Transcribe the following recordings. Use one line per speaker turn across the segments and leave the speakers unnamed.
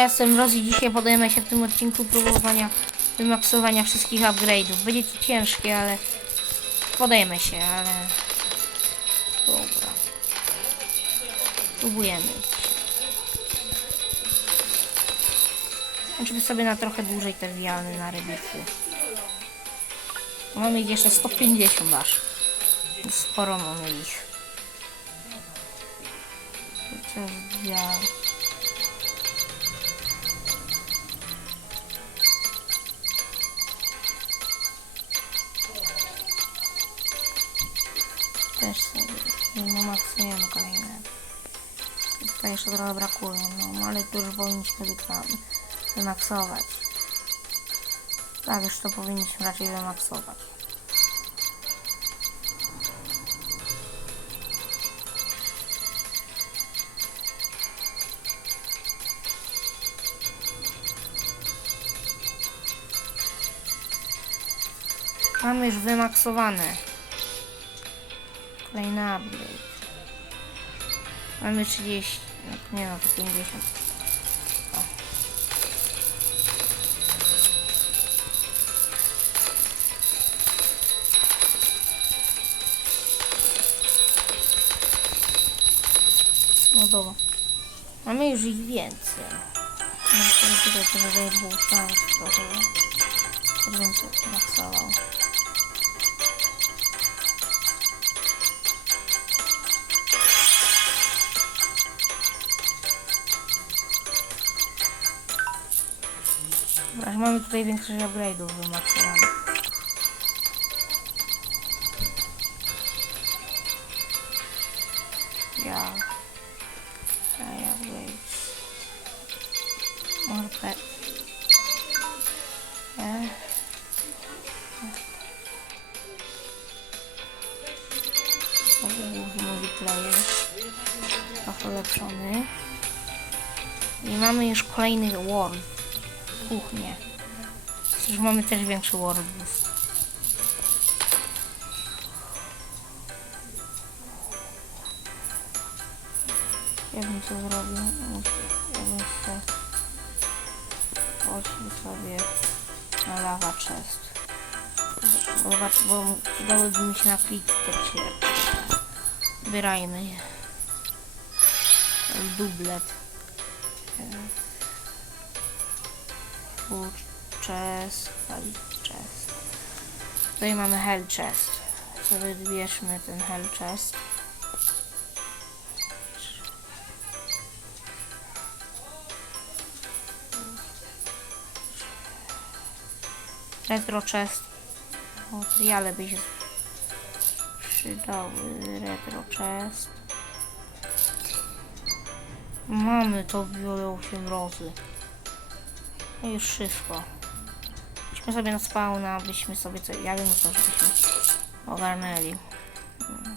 ja jestem Rozi, dzisiaj podejmę się w tym odcinku próbowania wymaksowania wszystkich upgrade'ów. Będzie to ciężkie, ale podejmę się, ale... Dobra. Próbujemy. Łączymy sobie na trochę dłużej te wiany na rybicy. Mamy ich jeszcze 150 aż. Sporo mamy ich. To No maksujemy kolejne. Tutaj jeszcze trochę brakuje, no ale to już powinniśmy wymaksować. Tak, już to powinniśmy raczej wymaksować. Mamy już wymaksowane. Kolejny upgrade. Mamy 30. no, Nie no, to 50. O. No dobra. Mamy już ich więcej. No to tutaj to tutaj było szans trochę. To więcej maksował. Mamy tutaj większość upgrade'ów wymaksowanych. Ja. Hej, upgrades. More pet. E. Główny multiplayer. Trochę ulepszony. I mamy już kolejny world kuchnię. Już mamy też większy boost. Ja bym to zrobił. Ja bym se poszli sobie na lava chest. Bo, bo, przydałyby mi się na klitter się. Wybierajmy je. Dublet. Food chest, valid chest. Tutaj mamy hell chest. Sobie ten hell chest. Retro chest. Materiale by się przydały. Retro chest. Mamy to biorą 8 razy. No już wszystko. Idźmy sobie na spawna, abyśmy sobie co... Ja wiem co, żebyśmy ogarnęli. Mm.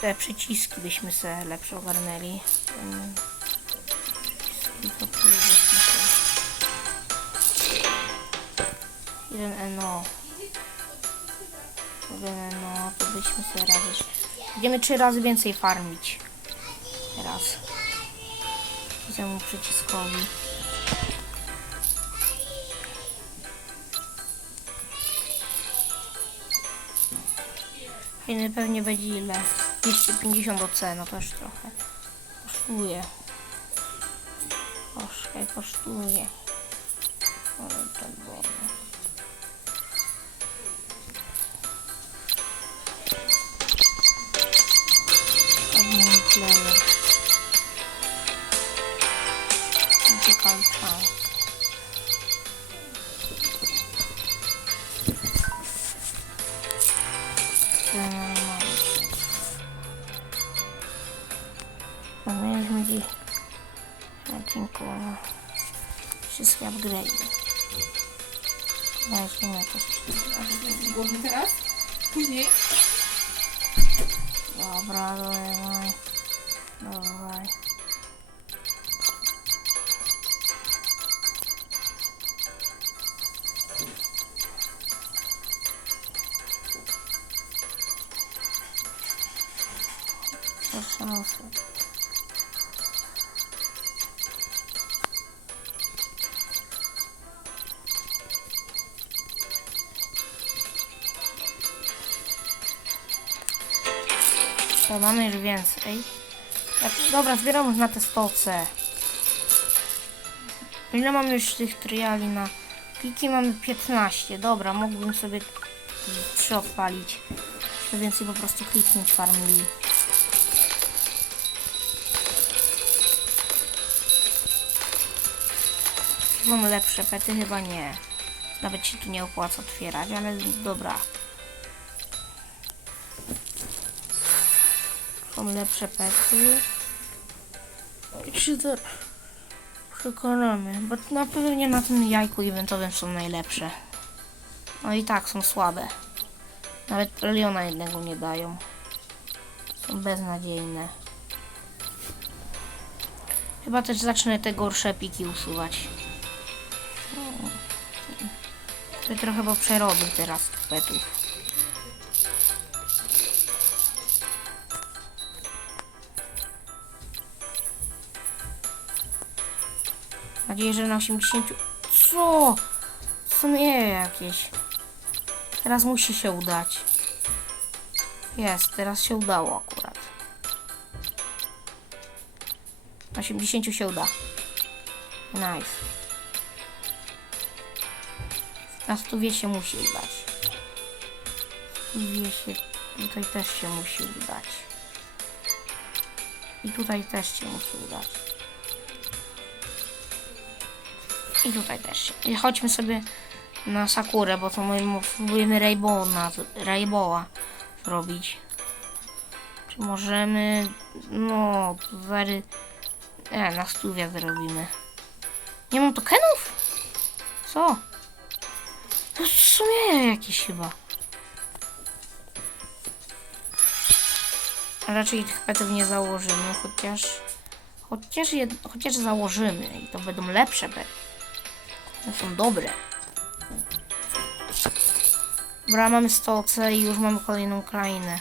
Te przyciski byśmy sobie lepsze ogarnęli. Mm. Byśmy. Jeden NO. Jeden NO, to byśmy sobie razy... Będziemy trzy razy więcej farmić. Teraz temu przyciskowi. Fajny pewnie będzie ile? 250 OC, no to już trochę kosztuje. Troszkę kosztuje. Ale tak było. Player. Musical chunk. Pamiętmy dziś odcinku wszystkie upgrade. Weźmy jakoś
Głowny teraz? Później?
Dobra, dawaj. Dawaj. Proszę. Mamy już więcej. Tak, dobra, zbieram już na te stoce. Ile mamy już tych triali na... Piki mamy 15. Dobra, mógłbym sobie 3 odpalić. Jeszcze więcej po prostu kliknąć farmli. Mam lepsze pety? Chyba nie. Nawet się tu nie opłaca otwierać, ale dobra. Mam lepsze pety. I się to przekonamy, bo na pewno na tym jajku eventowym są najlepsze. No i tak są słabe. Nawet Leona jednego nie dają. Są beznadziejne. Chyba też zacznę te gorsze piki usuwać. Sobie trochę bo przerobię teraz petów. Nadzieję, że na 80... Co? Co nie jakieś. Teraz musi się udać. Jest, teraz się udało akurat. Na 80 się uda. Nice. Na stówie się musi udać. Stówie się... Tutaj też się musi udać. I tutaj też się musi udać. I tutaj też. I chodźmy sobie na Sakurę, bo to my próbujemy Rainbow Rainbowa zrobić. Czy możemy... No... Zary... E, na stówie zrobimy. Nie mam tokenów? Co? To są nie jakieś chyba. Raczej tych petów nie założymy, chociaż... Chociaż, jed, chociaż założymy i to będą lepsze pety. Są dobre. Dobra, mamy stoce i już mamy kolejną krainę.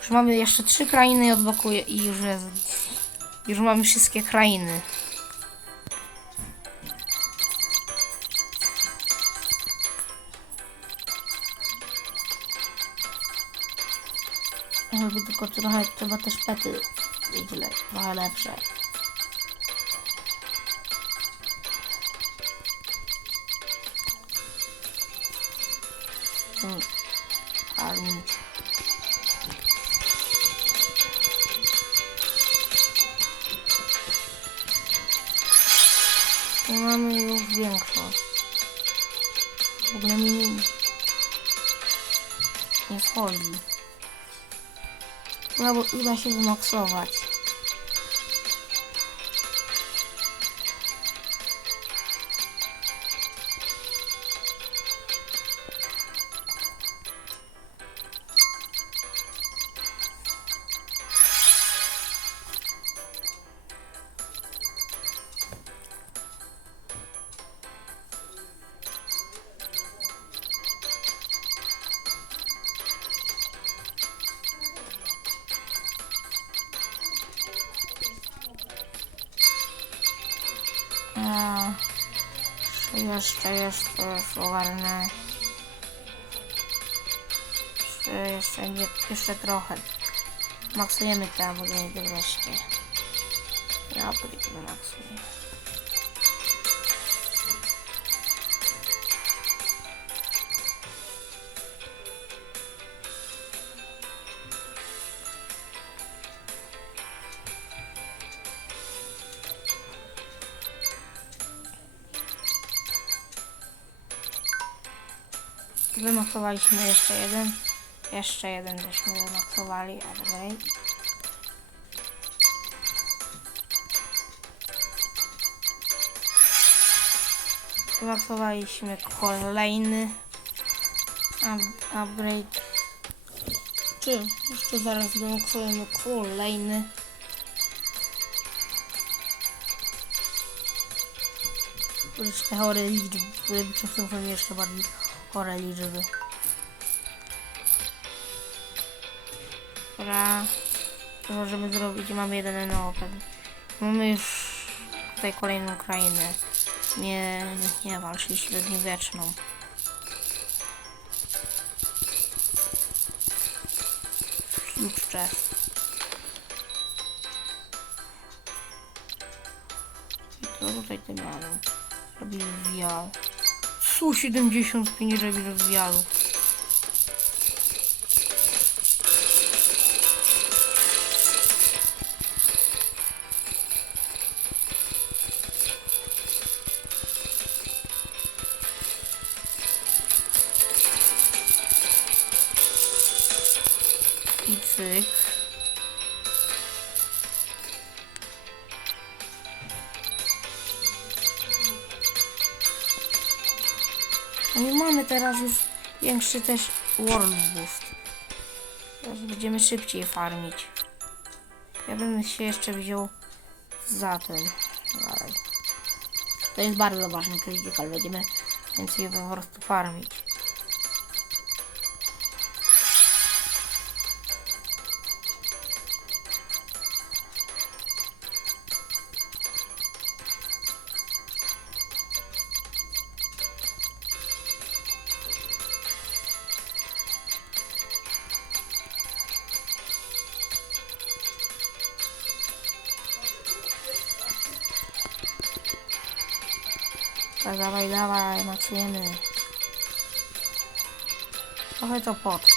Już mamy jeszcze trzy krainy i odblokuję i już jest... Już mamy wszystkie krainy. Jakby tylko trochę trzeba też pety le, trochę lepsze. Hmm. Farmić. Tu mamy już większość. W ogóle mi nie schodzi. Uda, uda się wymaksować. Jeszcze, jeszcze, jeszcze ogarnę. Jeszcze, jeszcze, nie, jeszcze trochę. Maksujemy te budynki wreszcie. Ja maksuję. Wymaksowaliśmy jeszcze jeden. Jeszcze jeden żeśmy wymaksowali, a dalej. Wymaksowaliśmy kolejny up- upgrade. Czy jeszcze zaraz wymaksujemy kolejny. Już te chore liczby, to są jeszcze bardziej Chore liczby. Dobra. Co możemy zrobić? Mamy jeden neopet. Mamy już tutaj kolejną krainę. Nie, nie walczy średniowieczną. Jutrze. I co tutaj tym razem? Robimy wiał. 175 robi wialu. No i mamy teraz już większy też World Boost. Teraz będziemy szybciej farmić. Ja bym się jeszcze wziął za ten. To jest bardzo ważny krytykal. Będziemy więcej po prostu farmić. Dawaj, dawaj, maksujemy. Trochę to potrwa.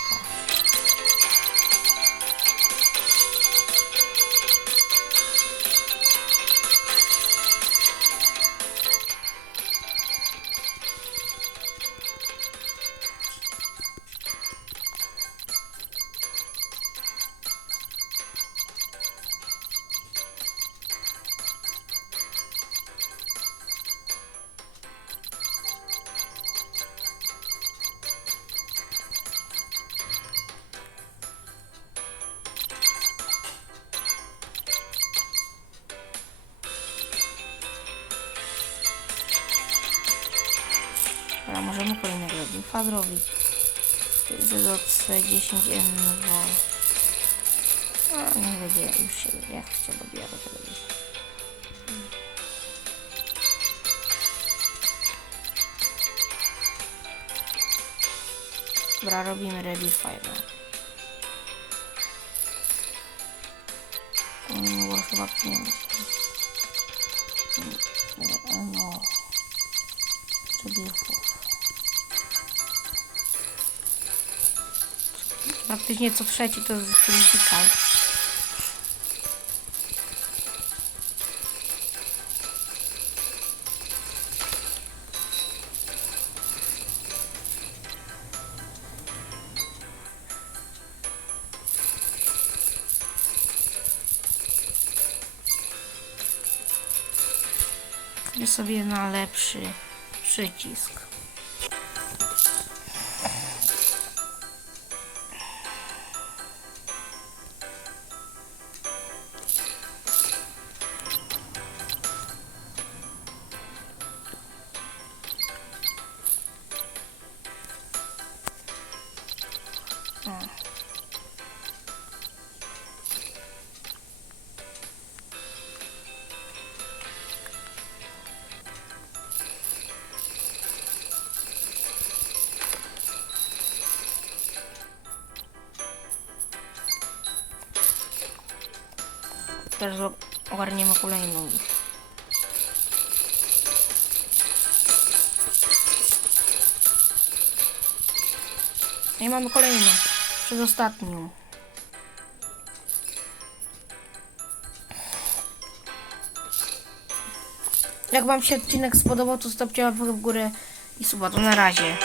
Buffa zrobić. ZOC 10N2. A, nie będzie, już się, jak się dobiera do tego buffa. Dobra, robimy Rebel Fire. Mm, Było chyba 5. No. Rebelfów. Praktycznie co trzeci to jest critical. Sobie na lepszy przycisk. Teraz ogarniemy kolejną. I mamy kolejną. Przedostatnią. Jak Wam się odcinek spodobał, to stopcie łapkę w górę i suba. To na razie.